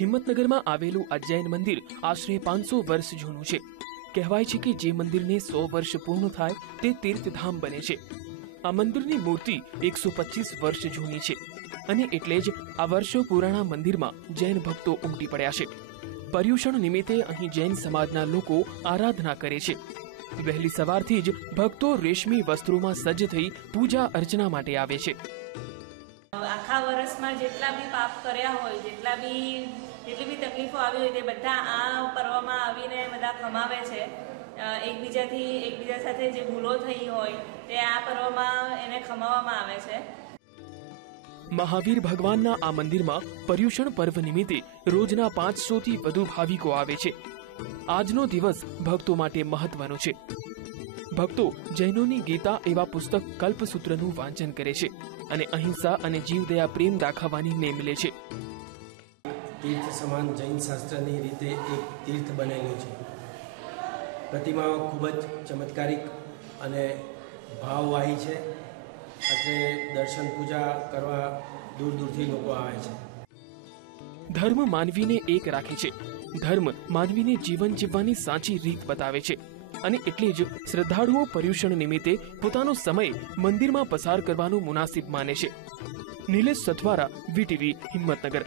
હિંમતનગરમાં આવેલું આ મંદિર આશરે પાંચસો વર્ષ જૂનું છે. કહેવાય છે કે જે મંદિરને સો વર્ષ પૂર્ણ થાય તે તીર્થધામ બને છે. આ મંદિરની મૂર્તિ એકસો પચીસ વર્ષ જૂની છે અને એટલે જ આ વર્ષો પુરાણા મંદિરમાં જૈન ભક્તો ઉમટી પડ્યા છે. પર્યુષણ નિમિત્તે અહીં જૈન સમાજના લોકો આરાધના કરે છે. વહેલી સવારથી જ ભક્તો રેશમી વસ્ત્રોમાં સજ્જ થઈ પૂજા અર્ચના માટે આવે છે. આખા વર્ષમાં જેટલા બી પાપ કર્યા હોય, જેટલા બી, જેટલી બી તકલીફો આવી હોય તે બધા આ પર્વમાં આવીને બધા ખમાવે છે. એકબીજાથી, એકબીજા સાથે જે ભૂલો થઈ હોય તે આ પર્વમાં એને ખમાવવામાં આવે છે. મહાવીર ભગવાનના આ મંદિરમાં પર્યુષણ પર્વ નિમિત્તે રોજના પાંચસો થી વધુ ભાવિકો આવે છે. આજનો દિવસ ભક્તો માટે મહત્વનો છે. ભક્તો જૈનોની ગીતા એવા પુસ્તક કલ્પસૂત્રનું વાંચન કરે છે અને અહિંસા અને જીવદયા પ્રેમ દાખવવાની નેમ લે છે. તીર્થ સમાન જૈન શાસ્ત્રની રીતે એક તીર્થ બનેલું છે. પ્રતિમાઓ ખૂબ જ ચમત્કારિક અને ભાવવાહી છે. એટલે દર્શન પૂજા કરવા દૂર દૂરથી લોકો આવે છે. ધર્મ માનવીને એક રાખે છે. ધર્મ માનવીને જીવન જીવવાની સાચી રીત બતાવે છે. અને એટલે જ શ્રદ્ધાળુઓ પર્યુષણ નિમિત્તે પોતાનો સમય મંદિરમાં પસાર કરવાનું મુનાસિબ માને છે. નિલેશ સથવારા વીટીવી હિંમતનગર.